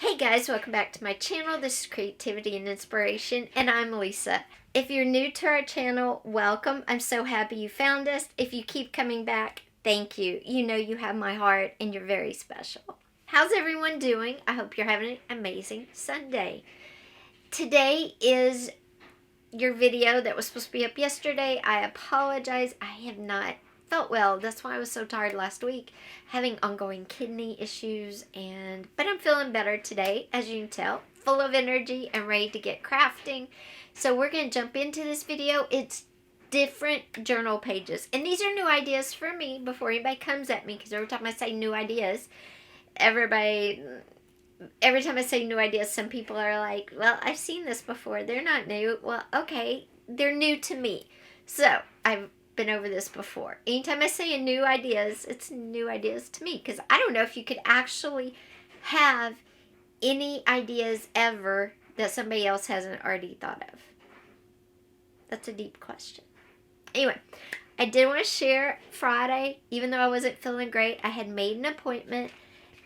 Hey guys, welcome back to my channel. This is Creativity and Inspiration, and I'm Lisa. If you're new to our channel, welcome. I'm so happy you found us. If you keep coming back, thank you. You know you have my heart and you're very special. How's everyone doing? I hope you're having an amazing Sunday. Today is your video that was supposed to be up yesterday. I apologize. I have not felt well. That's why I was so tired last week, having ongoing kidney issues, but I'm feeling better today, as you can tell, full of energy and ready to get crafting. So we're going to jump into this video. It's different journal pages, and these are new ideas for me before anybody comes at me, because every time I say new ideas, every time I say new ideas, some people are like, well, I've seen this before. They're not new. Well, okay, they're new to me. So I've been over this before. Anytime I say new ideas, it's new ideas to me, because I don't know if you could actually have any ideas ever that somebody else hasn't already thought of. That's a deep question. Anyway, I did want to share Friday, even though I wasn't feeling great, I had made an appointment,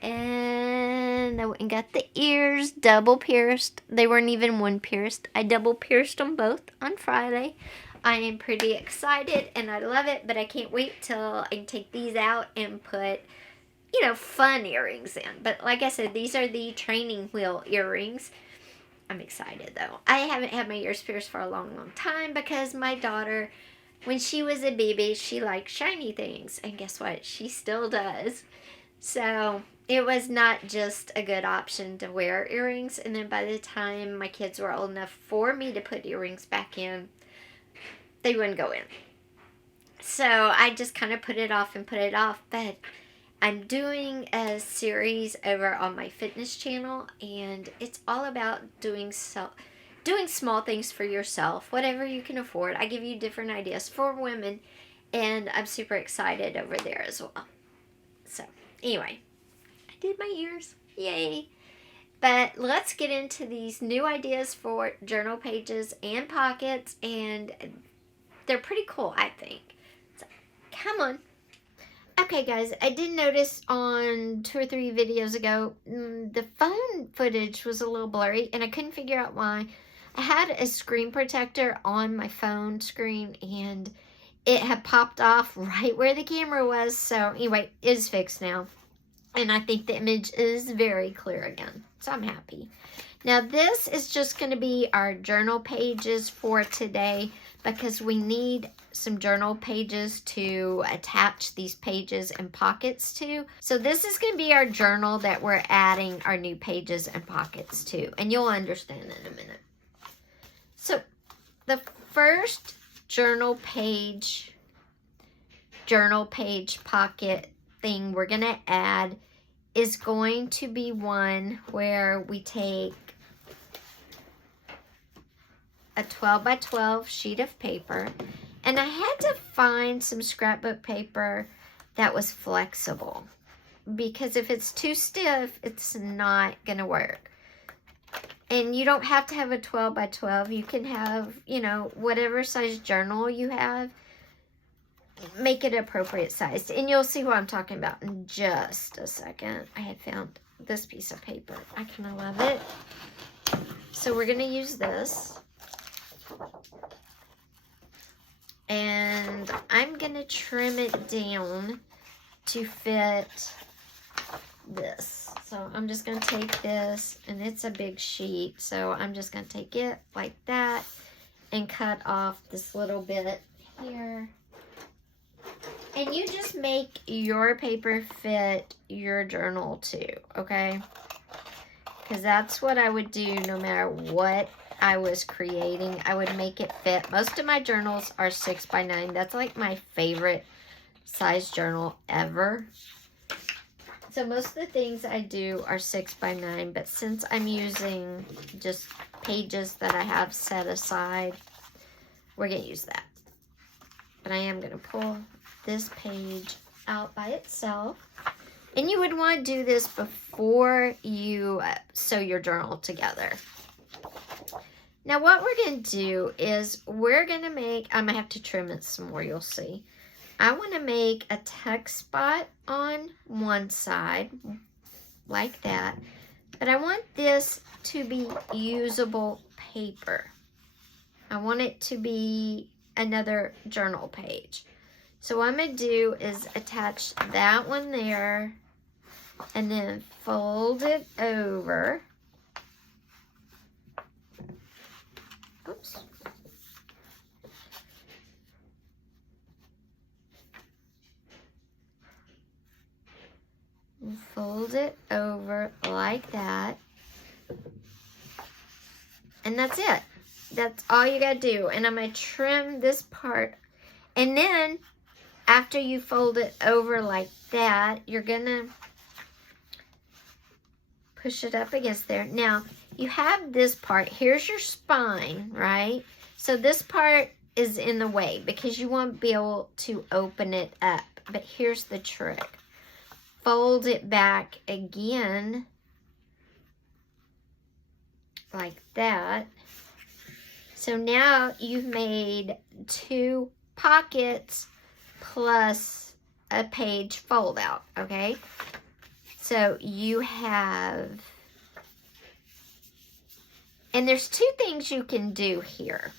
and I went and got the ears double pierced. They weren't even one pierced. I double pierced them both on Friday. I am pretty excited and I love it, but I can't wait till I can take these out and put, fun earrings in. But like I said, these are the training wheel earrings. I'm excited though. I haven't had my ears pierced for a long, long time because my daughter, when she was a baby, she liked shiny things. And guess what? She still does. So it was not just a good option to wear earrings. And then by the time my kids were old enough for me to put earrings back in, they wouldn't go in. So I just kind of put it off. But I'm doing a series over on my fitness channel, and it's all about doing small things for yourself, whatever you can afford. I give you different ideas for women, and I'm super excited over there as well. So anyway, I did my ears. Yay. But let's get into these new ideas for journal pages and pockets, and they're pretty cool, I think. So, come on. Okay, guys, I did notice on 2 or 3 videos ago, the phone footage was a little blurry, and I couldn't figure out why. I had a screen protector on my phone screen, and it had popped off right where the camera was. So anyway, it is fixed now. And I think the image is very clear again. So I'm happy. Now this is just going to be our journal pages for today, because we need some journal pages to attach these pages and pockets to. So this is going to be our journal that we're adding our new pages and pockets to. And you'll understand in a minute. So the first journal page pocket thing we're going to add is going to be one where we take a 12 by 12 sheet of paper, and I had to find some scrapbook paper that was flexible, because if it's too stiff, it's not going to work. And you don't have to have a 12 by 12. You can have, whatever size journal you have, make it appropriate size. And you'll see what I'm talking about in just a second. I had found this piece of paper. I kind of love it. So we're going to use this. And I'm going to trim it down to fit this. So I'm just going to take this, and it's a big sheet, so I'm just going to take it like that and cut off this little bit here. And you just make your paper fit your journal too, okay? Because that's what I would do no matter what I was creating. I would make it fit. Most of my journals are 6 by 9. That's like my favorite size journal ever. So most of the things I do are 6 by 9, but since I'm using just pages that I have set aside, we're going to use that. But I am going to pull this page out by itself. And you would want to do this before you sew your journal together. Now what we're going to do is we're going to make, I'm going to have to trim it some more, you'll see. I want to make a text spot on one side, like that. But I want this to be usable paper. I want it to be another journal page. So what I'm going to do is attach that one there and then fold it over. Oops. Fold it over like that. And that's it. That's all you gotta do. And I'm gonna trim this part. And then after you fold it over like that, you're gonna push it up against there. Now, you have this part. Here's your spine, right? So this part is in the way because you won't be able to open it up. But here's the trick. Fold it back again like that. So now you've made 2 pockets plus a page fold out, okay? So you have, and there's 2 things you can do here.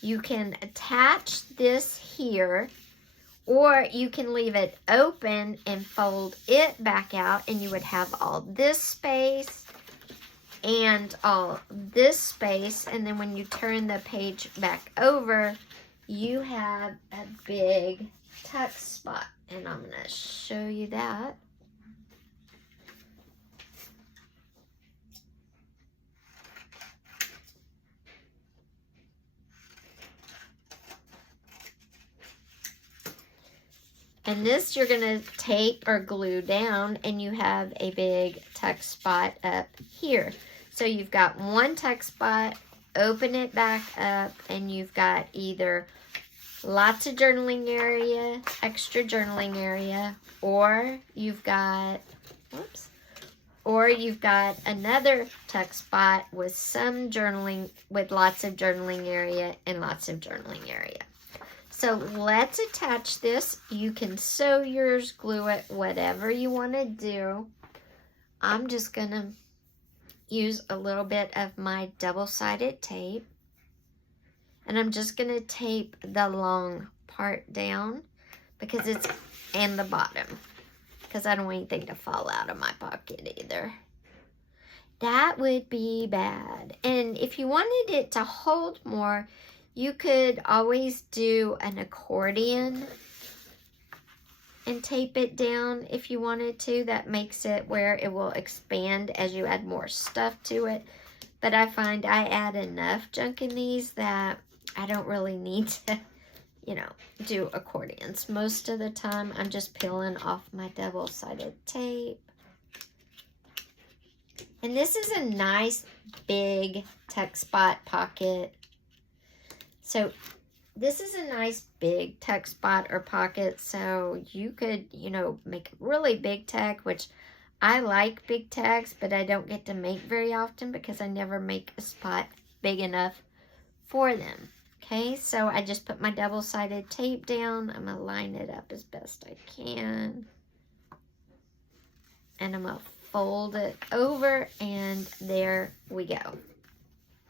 You can attach this here, or you can leave it open and fold it back out, and you would have all this space and all this space. And then when you turn the page back over, you have a big tuck spot. And I'm going to show you that. And this you're going to tape or glue down, and you have a big tuck spot up here. So you've got one tuck spot, open it back up, and you've got either lots of journaling area, extra journaling area, or you've got, whoops, or you've got another tuck spot with some journaling, with lots of journaling area and lots of journaling area. So let's attach this. You can sew yours, glue it, whatever you want to do. I'm just going to use a little bit of my double-sided tape. And I'm just going to tape the long part down because it's, and the bottom, because I don't want anything to fall out of my pocket either. That would be bad. And if you wanted it to hold more, you could always do an accordion and tape it down if you wanted to. That makes it where it will expand as you add more stuff to it. But I find I add enough junk in these that I don't really need to, you know, do accordions. Most of the time, I'm just peeling off my double-sided tape. And this is a nice big tuck spot pocket. So this is a nice big tuck spot or pocket, so you could, you know, make a really big tag, which I like big tags, but I don't get to make very often because I never make a spot big enough for them. Okay, so I just put my double-sided tape down. I'm going to line it up as best I can. And I'm going to fold it over, and there we go.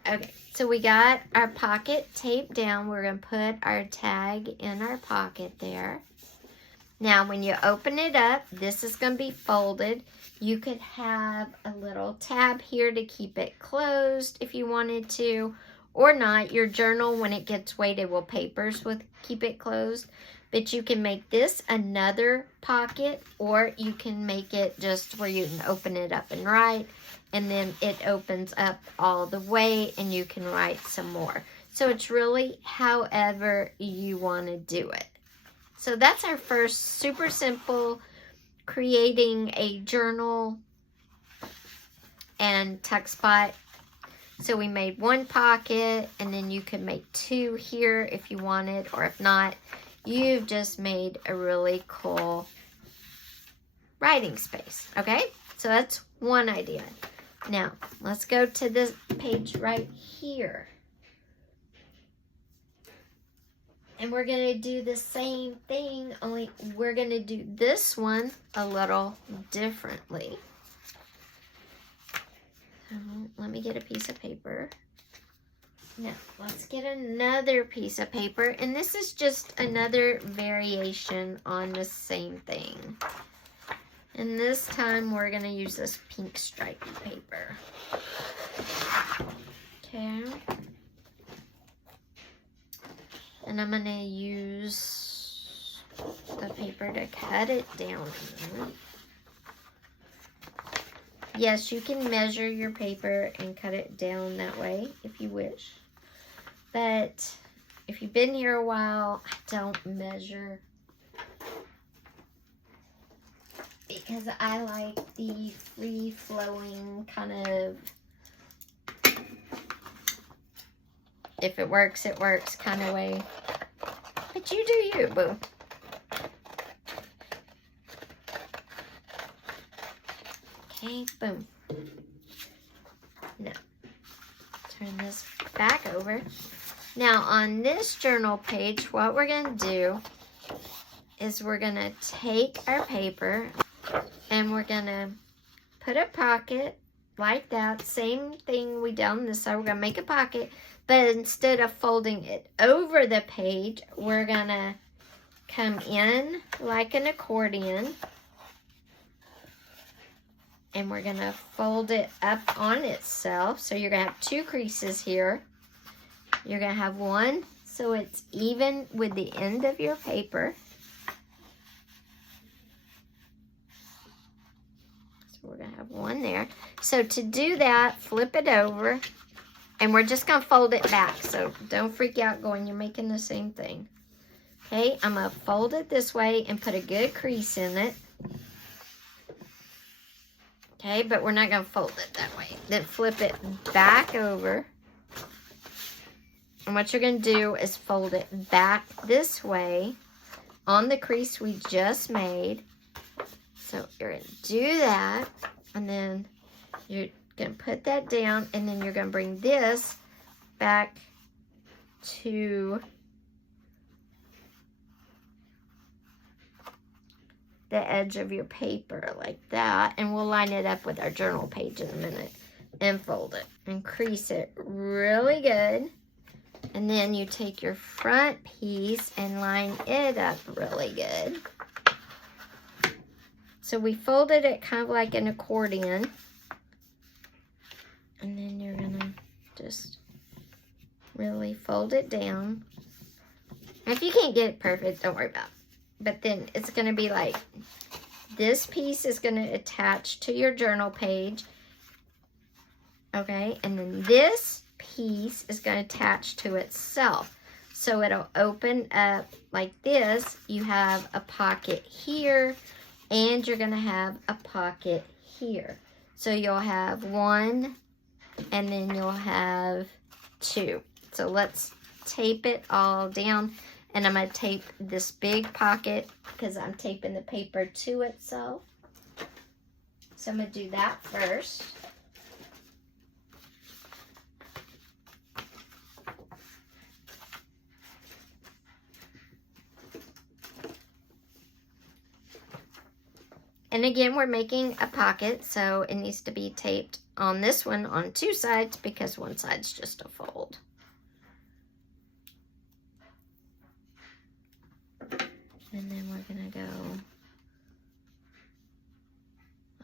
Okay, so we got our pocket taped down. We're going to put our tag in our pocket there. Now, when you open it up, this is going to be folded. You could have a little tab here to keep it closed if you wanted to, or not. Your journal, when it gets weighted, will papers with keep it closed. But you can make this another pocket, or you can make it just where you can open it up and write. And then it opens up all the way and you can write some more. So it's really however you want to do it. So that's our first super simple creating a journal and tuck spot. So we made one pocket, and then you can make 2 here if you wanted, or if not, you've just made a really cool writing space. Okay, so that's one idea. Now, let's go to this page right here. And we're going to do the same thing, only we're going to do this one a little differently. So let me get a piece of paper. Now, let's get another piece of paper. And this is just another variation on the same thing. And this time we're going to use this pink stripy paper. Okay. And I'm going to use the paper to cut it down here. Yes, you can measure your paper and cut it down that way if you wish. But if you've been here a while, I don't measure because I like the free-flowing kind of, if it works kind of way. But you do you, boo. Okay, boom. Now, turn this back over. Now, on this journal page, what we're going to do is we're going to take our paper and we're going to put a pocket like that. Same thing we did on this side. We're going to make a pocket, but instead of folding it over the page, we're going to come in like an accordion. And we're going to fold it up on itself. So you're going to have two creases here. You're going to have one so it's even with the end of your paper. So we're going to have one there. So to do that, flip it over. And we're just going to fold it back. So don't freak out going, you're making the same thing. Okay, I'm going to fold it this way and put a good crease in it. Okay, but we're not going to fold it that way. Then flip it back over. And what you're going to do is fold it back this way on the crease we just made. So you're going to do that. And then you're going to put that down. And then you're going to bring this back to the edge of your paper like that, and we'll line it up with our journal page in a minute and fold it and crease it really good. And then you take your front piece and line it up really good. So we folded it kind of like an accordion, and then you're gonna just really fold it down. If you can't get it perfect, don't worry about it. But then it's going to be like, this piece is going to attach to your journal page. Okay, and then this piece is going to attach to itself. So it'll open up like this. You have a pocket here, and you're going to have a pocket here. So you'll have one, and then you'll have two. So let's tape it all down. And I'm going to tape this big pocket because I'm taping the paper to itself. So I'm going to do that first. And again, we're making a pocket, so it needs to be taped on this one on two sides because one side's just a fold. And then we're going to go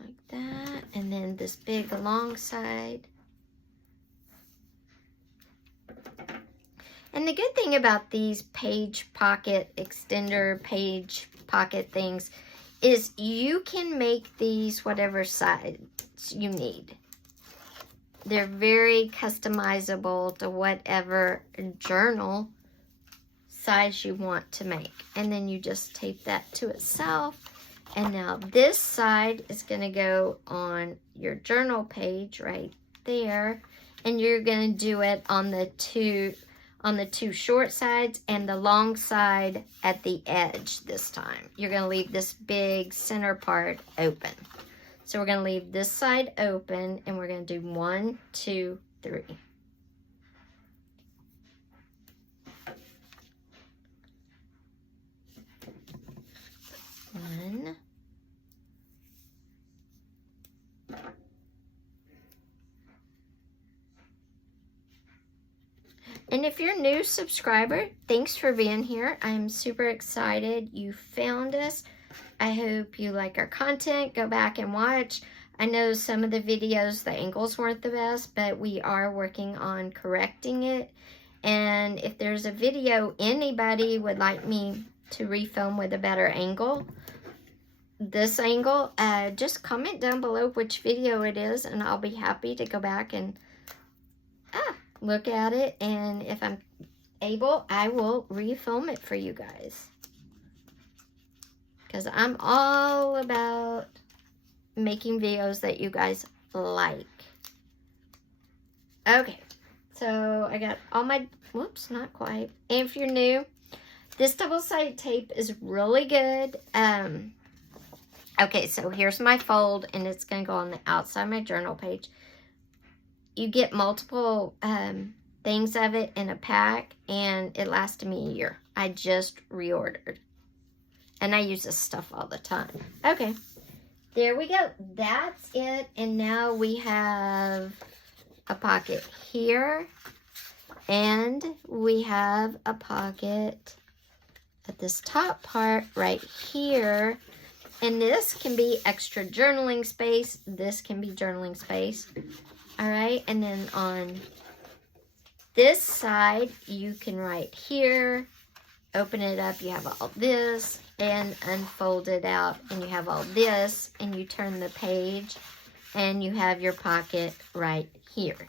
like that. And then this big long side. And the good thing about these page pocket extender page pocket things is you can make these whatever size you need. They're very customizable to whatever journal size you want to make. And then you just tape that to itself. And now this side is going to go on your journal page right there. And you're going to do it on the two short sides and the long side at the edge this time. You're going to leave this big center part open. So we're going to leave this side open, and we're going to do 1, 2, 3. One. And if you're a new subscriber, thanks for being here. I'm super excited you found us. I hope you like our content. Go back and watch. I know some of the videos, the angles weren't the best, but we are working on correcting it. And if there's a video anybody would like me to refilm with a better angle, this angle, just comment down below which video it is, and I'll be happy to go back and look at it. And if I'm able, I will refilm it for you guys, because I'm all about making videos that you guys like. Okay, so I got all my, whoops, not quite. And if you're new, this double-sided tape is really good. Okay, so here's my fold, and it's going to go on the outside of my journal page. You get multiple things of it in a pack, and it lasted me a year. I just reordered. And I use this stuff all the time. Okay, there we go. That's it. And now we have a pocket here. And we have a pocket at this top part right here. And this can be extra journaling space. This can be journaling space. All right, and then on this side, you can write here, open it up, you have all this, and unfold it out, and you have all this, and you turn the page, and you have your pocket right here.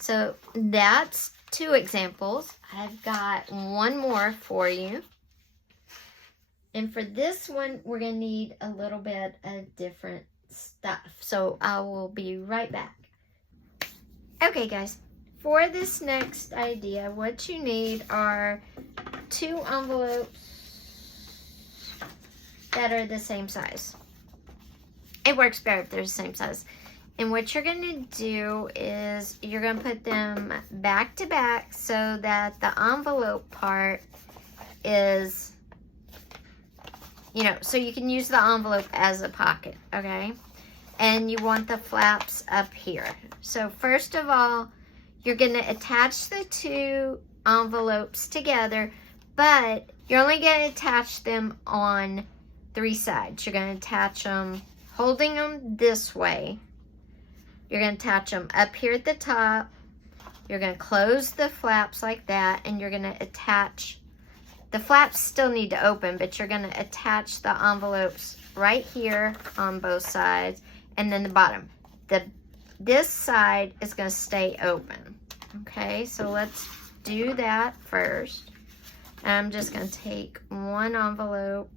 So that's 2 examples. I've got one more for you. And for this one, we're going to need a little bit of different stuff. So I will be right back. Okay, guys. For this next idea, what you need are 2 envelopes that are the same size. It works better if they're the same size. And what you're going to do is you're going to put them back to back so that the envelope part is, so you can use the envelope as a pocket, okay? And you want the flaps up here. So first of all, you're going to attach the 2 envelopes together, but you're only going to attach them on 3 sides. You're going to attach them holding them this way. You're going to attach them up here at the top. You're going to close the flaps like that, and you're going to attach. The flaps still need to open, but you're going to attach the envelopes right here on both sides, and then the bottom. This side is going to stay open. Okay, so let's do that first. And I'm just going to take one envelope,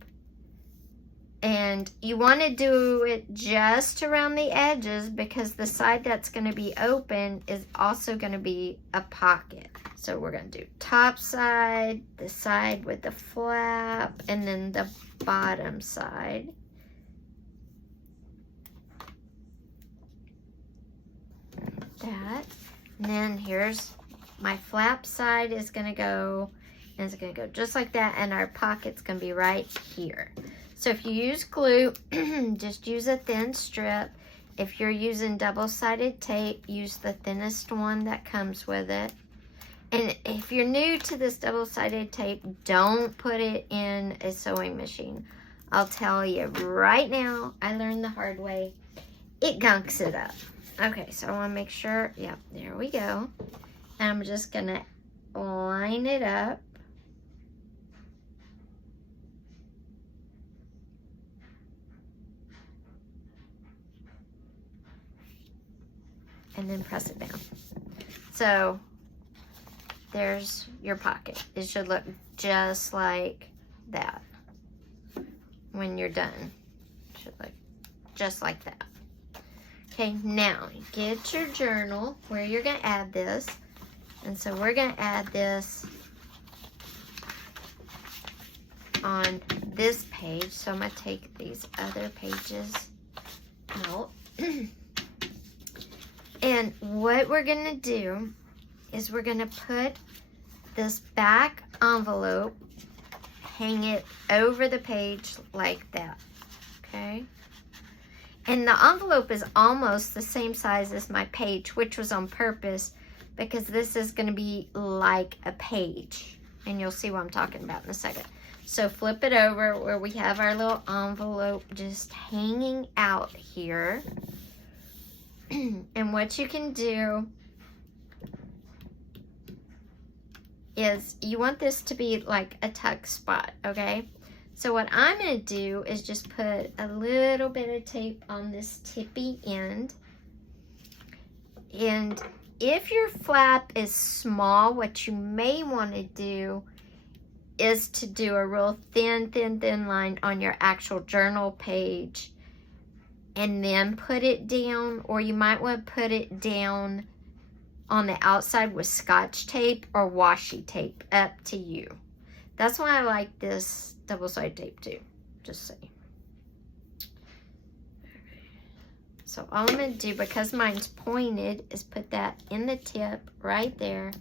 and you want to do it just around the edges because the side that's going to be open is also going to be a pocket. So we're going to do top side, the side with the flap, and then the bottom side. That. And then here's my flap side is going to go, and it's going to go just like that, and our pocket's going to be right here. So if you use glue, just use a thin strip. If you're using double-sided tape, use the thinnest one that comes with it. And if you're new to this double-sided tape, don't put it in a sewing machine. I'll tell you right now, I learned the hard way. It gunks it up. Okay, so I want to make sure, yep, there we go. And I'm just going to line it up. And then press it down. So there's your pocket. It should look just like that when you're done. It should look just like that. Okay, now get your journal where you're going to add this. And so we're going to add this on this page. So I'm going to take these other pages out. And what we're going to do is we're going to put this back envelope, hang it over the page like that, okay? And the envelope is almost the same size as my page, which was on purpose because this is going to be like a page, and you'll see what I'm talking about in a second. So flip it over where we have our little envelope just hanging out here. And what you can do is you want this to be like a tuck spot, okay? So what I'm going to do is just put a little bit of tape on this tippy end. And if your flap is small, what you may want to do is to do a real thin line on your actual journal page and then put it down, or you might want to put it down on the outside with Scotch tape or washi tape, up to you. That's why I like this double-sided tape too, just saying. So all I'm going to do, because mine's pointed, is put that in the tip right there.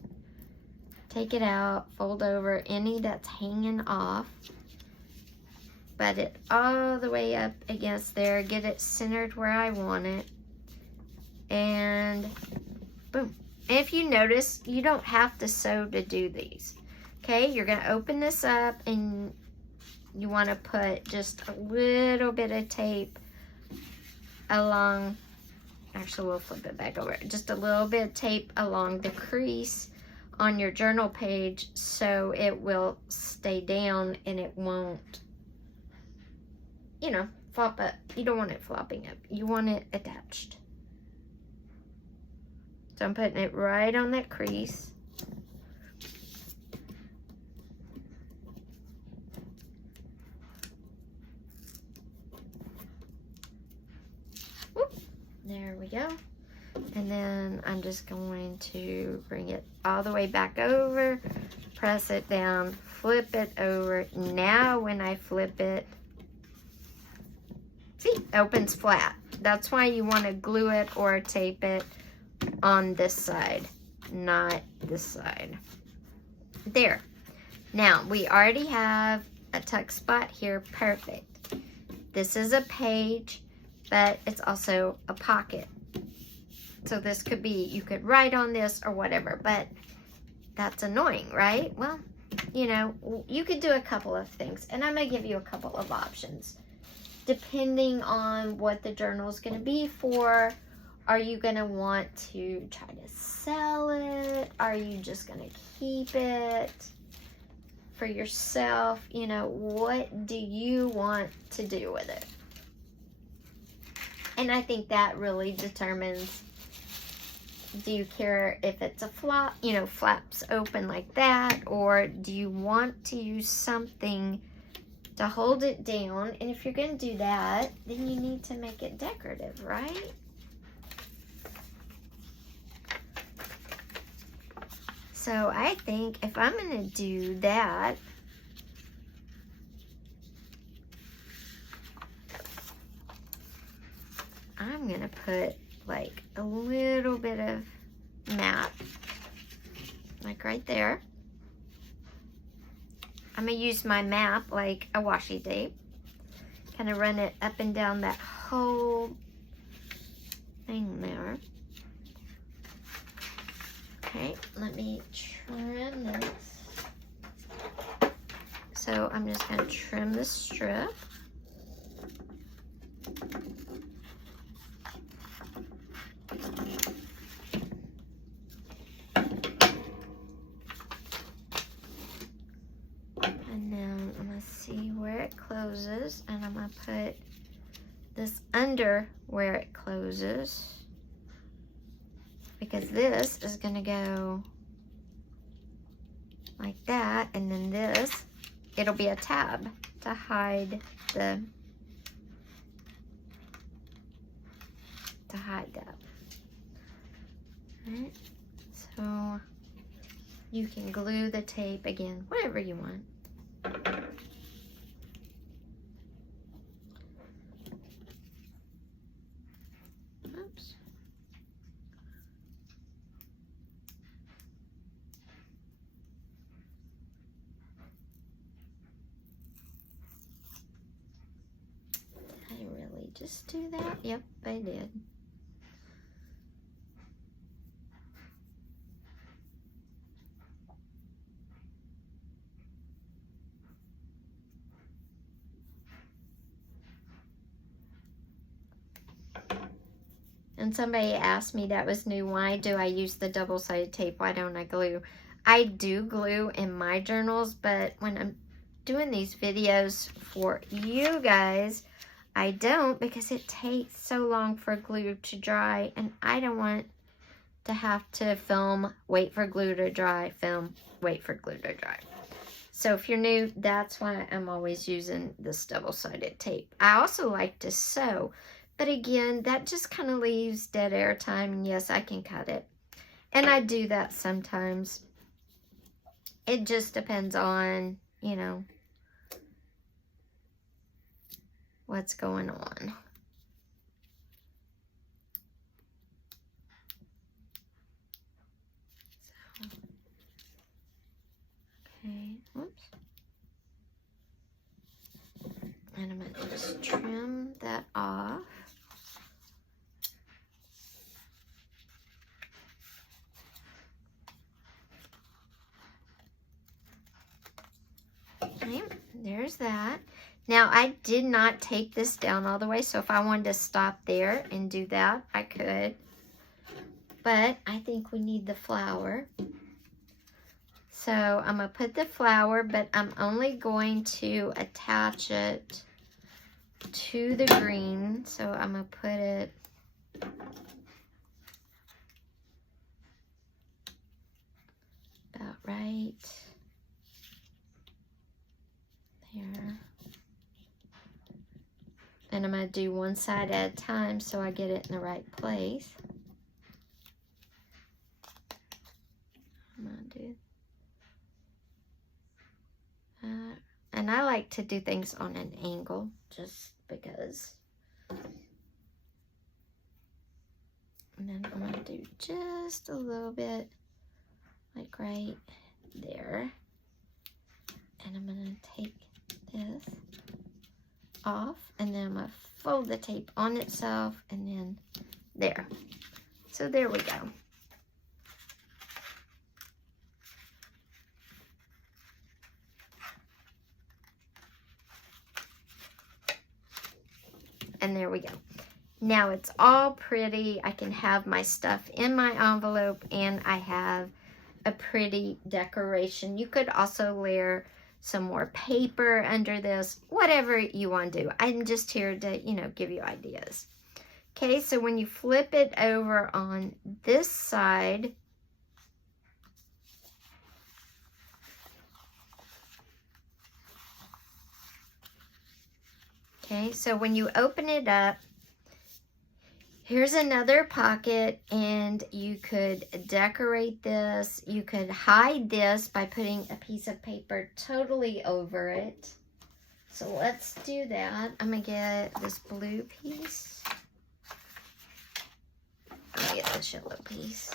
Take it out, fold over any that's hanging off. Butt it all the way up against there. Get it centered where I want it. And boom. And if you notice, you don't have to sew to do these. Okay, you're going to open this up and you want to put just a little bit of tape along, actually we'll flip it back over, just a little bit of tape along the crease on your journal page so it will stay down and it won't, you know, flop up. You don't want it flopping up. You want it attached. So I'm putting it right on that crease. Whoop. There we go. And then I'm just going to bring it all the way back over, press it down, flip it over. Now when I flip it, see, it opens flat. That's why you want to glue it or tape it on this side, not this side. There. Now, we already have a tuck spot here. Perfect. This is a page, but it's also a pocket. So this could be, you could write on this or whatever, but that's annoying, right? Well, you know, you could do a couple of things, and I'm going to give you a couple of options. Depending on what the journal is going to be for, are you going to want to try to sell it? Are you just going to keep it for yourself? You know, what do you want to do with it? And I think that really determines, do you care if it's a flap, you know, flaps open like that, or do you want to use something to hold it down? And if you're going to do that, then you need to make it decorative, right? So I think if I'm going to do that, I'm going to put like a little bit of map, like right there. I'm going to use my map like a washi tape. Kind of run it up and down that whole thing there. Okay, let me trim this. So I'm just going to trim the strip. And then I'm going to see where it closes, and I'm going to put this under where it closes, because this is going to go like that, and then this, it'll be a tab to hide the, that. Right? So you can glue the tape again, whatever you want. Oops. Did I really just do that? Yep, I did. And somebody asked me, that was new, why do I use the double-sided tape? Why don't I glue? I do glue in my journals, but when I'm doing these videos for you guys, I don't, because it takes so long for glue to dry, and I don't want to have to film, wait for glue to dry, film, wait for glue to dry. So if you're new, that's why I'm always using this double-sided tape. I also like to sew, but again, that just kind of leaves dead air time, and yes, I can cut it. And I do that sometimes. It just depends on, you know, what's going on. So, okay, whoops. And I'm going to just trim that off. Okay, there's that. Now, I did not take this down all the way, so if I wanted to stop there and do that, I could. But I think we need the flower. So I'm going to put the flower, but I'm only going to attach it to the green. So I'm going to put it about right there. And I'm going to do one side at a time so I get it in the right place. I'm going to do that. And I like to do things on an angle just because. And then I'm going to do just a little bit like right there. And I'm going to take this off, and then I'm going to fold the tape on itself, and then there. So there we go. And there we go. Now it's all pretty. I can have my stuff in my envelope, and I have a pretty decoration. You could also layer some more paper under this, whatever you want to do. I'm just here to, you know, give you ideas. Okay, so when you flip it over on this side, okay, so when you open it up, here's another pocket, and you could decorate this. You could hide this by putting a piece of paper totally over it. So let's do that. I'm gonna get this blue piece. I'm gonna get this yellow piece.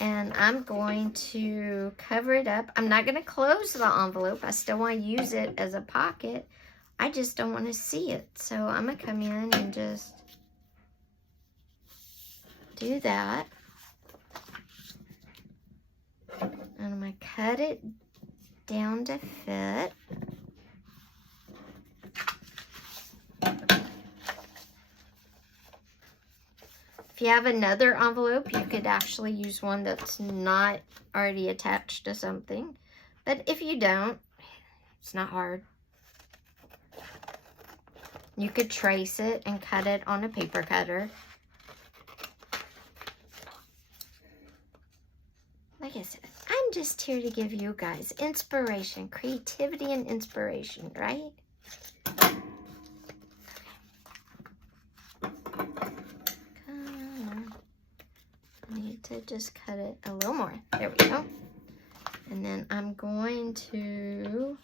And I'm going to cover it up. I'm not gonna close the envelope. I still wanna use it as a pocket. I just don't want to see it. So I'm going to come in and just do that. And I'm going to cut it down to fit. If you have another envelope, you could actually use one that's not already attached to something. But if you don't, it's not hard. You could trace it and cut it on a paper cutter. Like I said, I'm just here to give you guys inspiration, creativity and inspiration, right? Come on. I need to just cut it a little more. There we go. And then I'm going to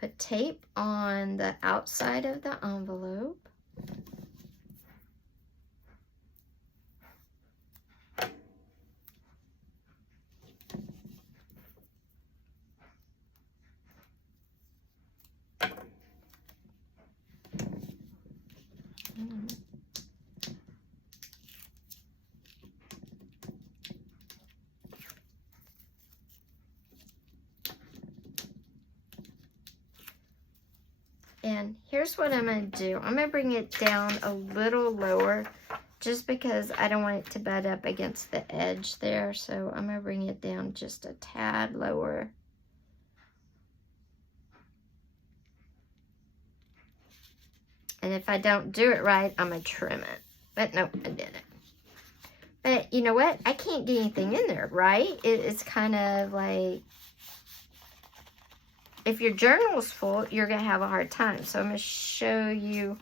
put tape on the outside of the envelope. And here's what I'm going to do. I'm going to bring it down a little lower just because I don't want it to butt up against the edge there. So I'm going to bring it down just a tad lower. And if I don't do it right, I'm going to trim it. But nope, I did it. But you know what? I can't get anything in there, right? It's kind of like, if your journal's full, you're going to have a hard time. So I'm going to show you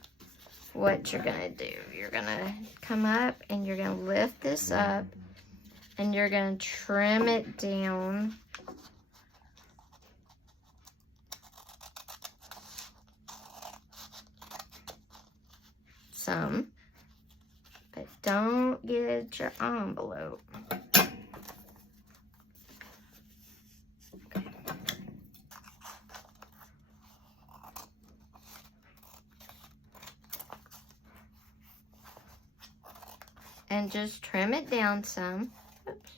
what you're going to do. You're going to come up and you're going to lift this up and you're going to trim it down. Some. But don't get your envelope. And just trim it down some. Oops.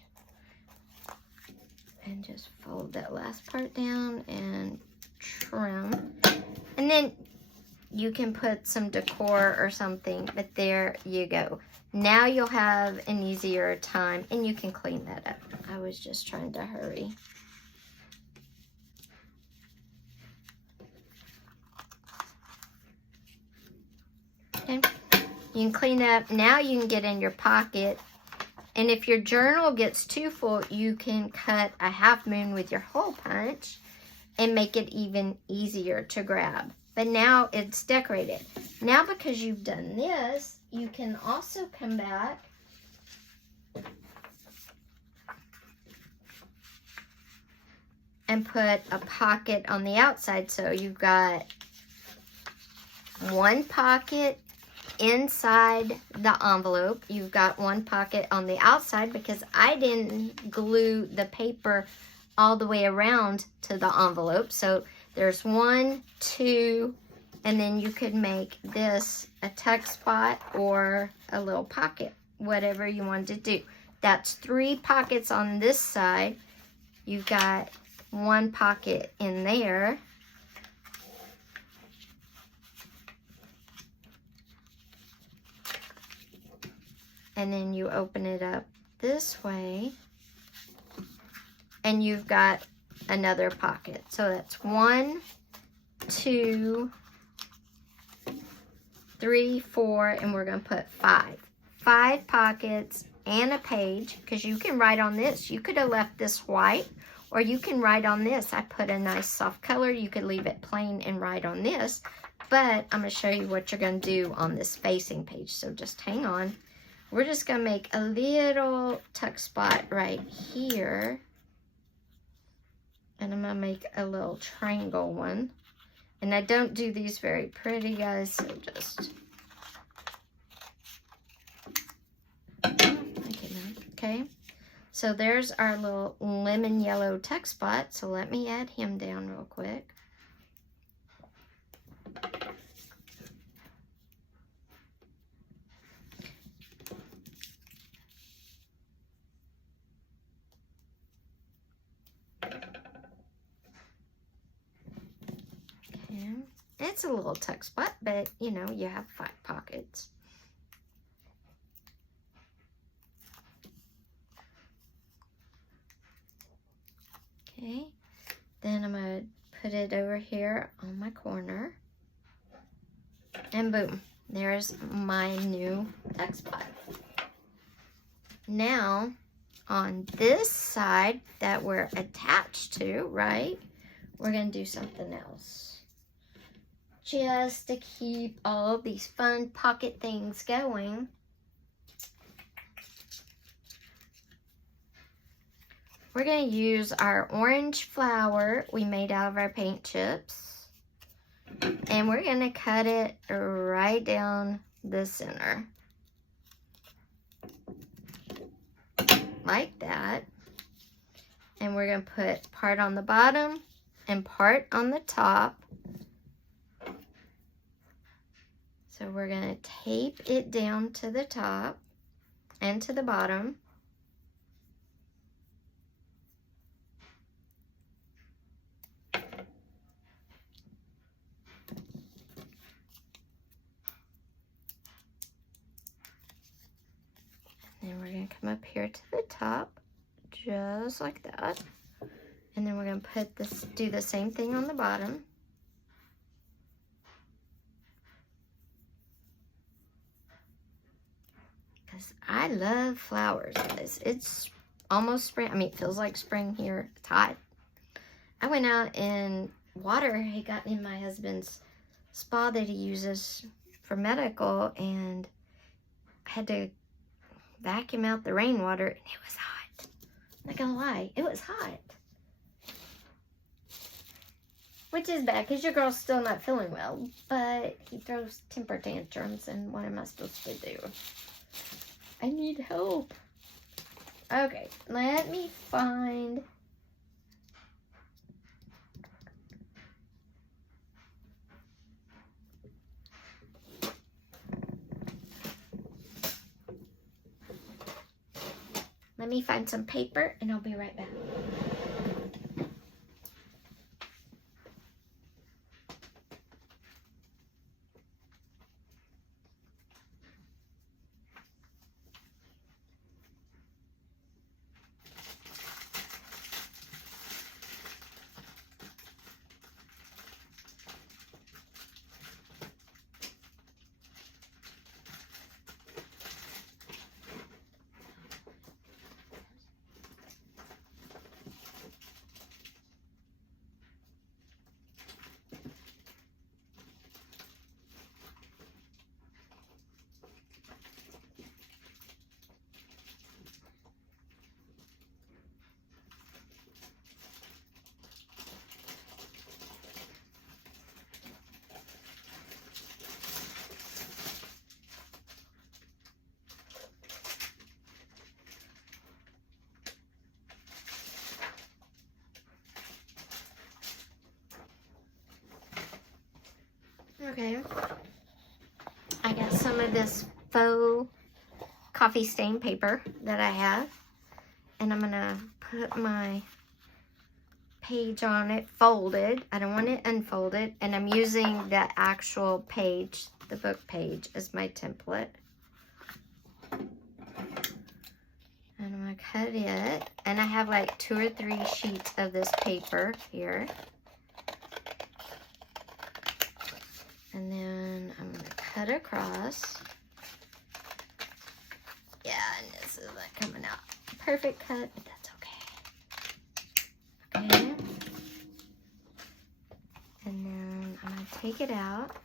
And just fold that last part down and trim. And then you can put some decor or something, but there you go. Now you'll have an easier time and you can clean that up. I was just trying to hurry. Okay. You can clean up. Now you can get in your pocket. And if your journal gets too full, you can cut a half moon with your hole punch and make it even easier to grab. But now it's decorated. Now because you've done this, you can also come back and put a pocket on the outside. So you've got one pocket inside the envelope. You've got one pocket on the outside because I didn't glue the paper all the way around to the envelope. So there's 1, 2, and then you could make this a tuck spot or a little pocket, whatever you want to do. That's 3 pockets on this side. You've got 1 pocket in there. And then you open it up this way and you've got another pocket. So that's 1, 2, 3, 4, and we're going to put 5. 5 pockets and a page, because you can write on this. You could have left this white, or you can write on this. I put a nice soft color. You could leave it plain and write on this, but I'm going to show you what you're going to do on this facing page. So just hang on. We're just going to make a little tuck spot right here. And I'm going to make a little triangle one. And I don't do these very pretty, guys, so just... Okay, so there's our little lemon yellow tuck spot. So let me add him down real quick. It's a little tuck spot, but you know, you have 5 pockets. Okay, then I'm going to put it over here on my corner. And boom, there's my new tuck spot. Now, on this side that we're attached to, right, we're going to do something else. Just to keep all of these fun pocket things going. We're going to use our orange flower we made out of our paint chips. And we're going to cut it right down the center. Like that. And we're going to put part on the bottom and part on the top. So we're going to tape it down to the top and to the bottom. come up here to the top, just like that. And then we're gonna put this, do the same thing on the bottom. Because I love flowers, guys. It's almost spring. I mean, it feels like spring here. It's hot. I went out and water had gotten in my husband's spa that he uses for medical, and I had to vacuum out the rainwater, and it was hot. I'm not gonna lie, it was hot. Which is bad, because your girl's still not feeling well, but he throws temper tantrums, and what am I supposed to do? I need help. Okay, let me find... Let me find some paper, and I'll be right back. Okay, I got some of this faux coffee stain paper that I have, and I'm gonna put my page on it folded. I don't want it unfolded, and I'm using the actual page, the book page, as my template. And I'm gonna cut it, and I have like 2 or 3 sheets of this paper here. And then I'm gonna cut across. Yeah, and this is like coming out perfect cut, but that's okay. Okay. And then I'm gonna take it out.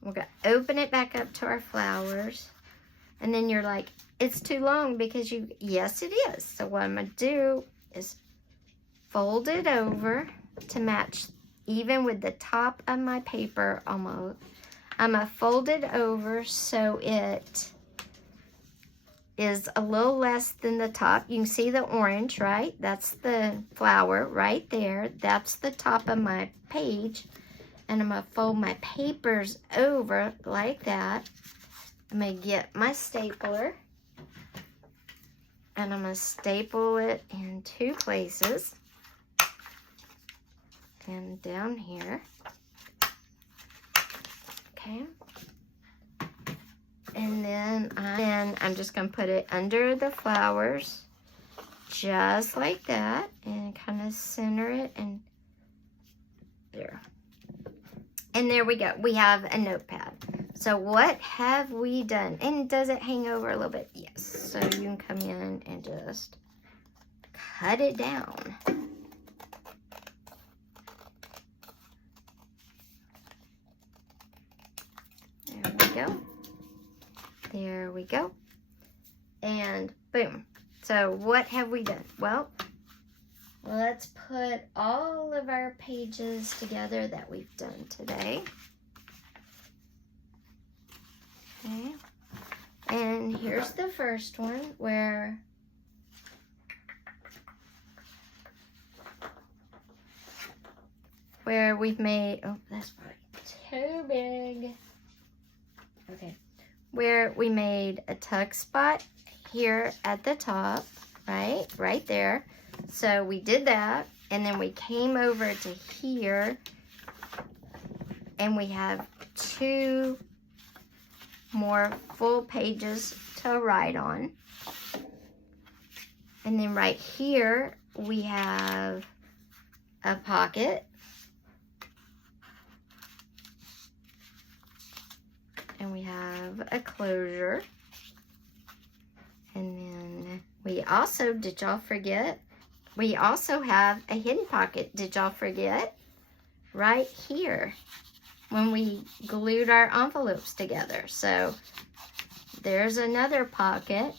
We're gonna open it back up to our flowers. And then you're like, it's too long because you, yes it is. So what I'm gonna do is fold it over to match even with the top of my paper almost. I'm gonna fold it over so it is a little less than the top. You can see the orange, right? That's the flower right there. That's the top of my page. And I'm gonna fold my papers over like that. I'm gonna get my stapler, and I'm gonna staple it in 2 places. And down here. Okay. And then I'm just gonna put it under the flowers, just like that, and kind of center it, and there. And there we go. We have a notepad. So what have we done? And does it hang over a little bit? Yes. So you can come in and just cut it down. There we go. There we go. And boom. So what have we done? Well, let's put all of our pages together that we've done today. Okay. And here's the first one where we've made, oh, that's probably too big. Okay. Where we made a tuck spot here at the top, right? Right there. So we did that, and then we came over to here, and we have 2 more full pages to write on. And then right here, we have a pocket. And we have a closure. And then we also, did y'all forget? We also have a hidden pocket. Did y'all forget? Right here, when we glued our envelopes together. So there's another pocket.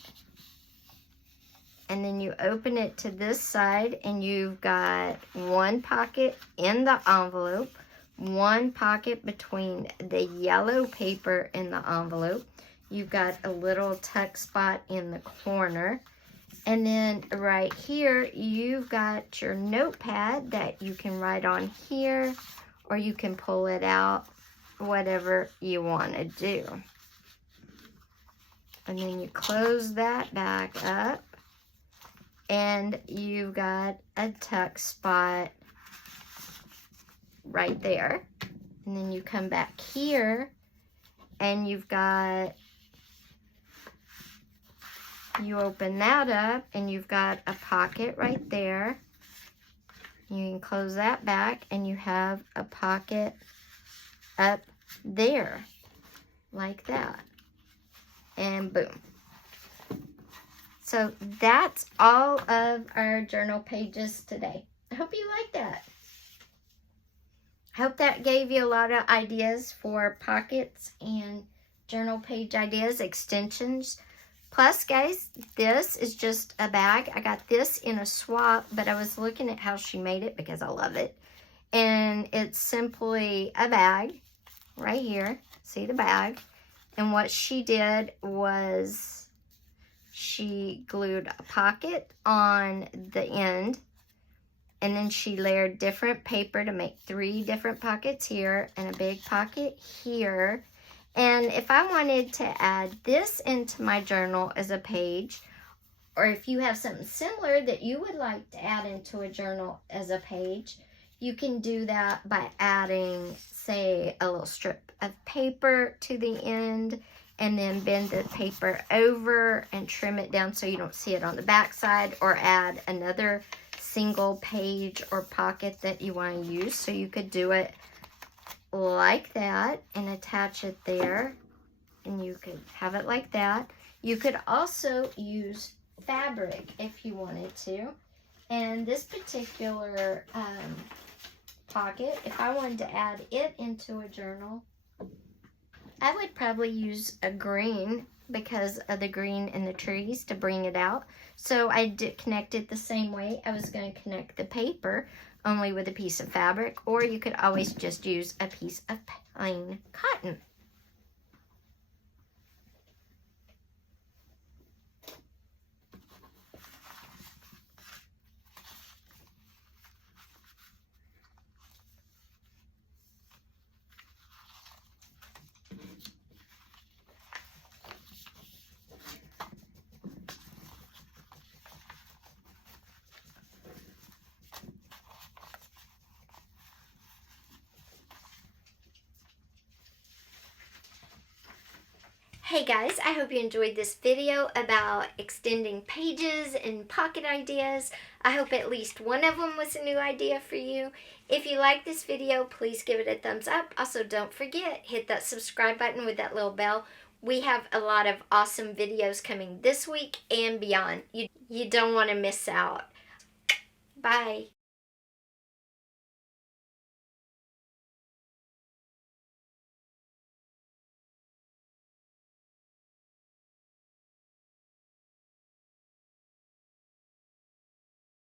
And then you open it to this side and you've got one pocket in the envelope, one pocket between the yellow paper and the envelope. You've got a little tuck spot in the corner. And then right here, you've got your notepad that you can write on here, or you can pull it out, whatever you want to do. And then you close that back up. And you've got a tuck spot right there. And then you come back here and you've got, you open that up and you've got a pocket right there. You can close that back and you have a pocket up there like that. And boom. So that's all of our journal pages today. I hope you like that. I hope that gave you a lot of ideas for pockets and journal page ideas, extensions. Plus, guys, this is just a bag. I got this in a swap, but I was looking at how she made it because I love it. And it's simply a bag right here. See the bag? And what she did was she glued a pocket on the end, and then she layered different paper to make 3 different pockets here and a big pocket here. And if I wanted to add this into my journal as a page, or if you have something similar that you would like to add into a journal as a page, you can do that by adding, say, a little strip of paper to the end, and then bend the paper over and trim it down so you don't see it on the back side, or add another single page or pocket that you want to use. So you could do it like that and attach it there, and you could have it like that. You could also use fabric if you wanted to. And this particular pocket, if I wanted to add it into a journal, I would probably use a green because of the green in the trees to bring it out. So I did connect it the same way I was going to connect the paper, only with a piece of fabric, or you could always just use a piece of plain cotton. Hey guys, I hope you enjoyed this video about extending pages and pocket ideas. I hope at least one of them was a new idea for you. If you like this video, please give it a thumbs up. Also, don't forget, hit that subscribe button with that little bell. We have a lot of awesome videos coming this week and beyond. You don't want to miss out. Bye.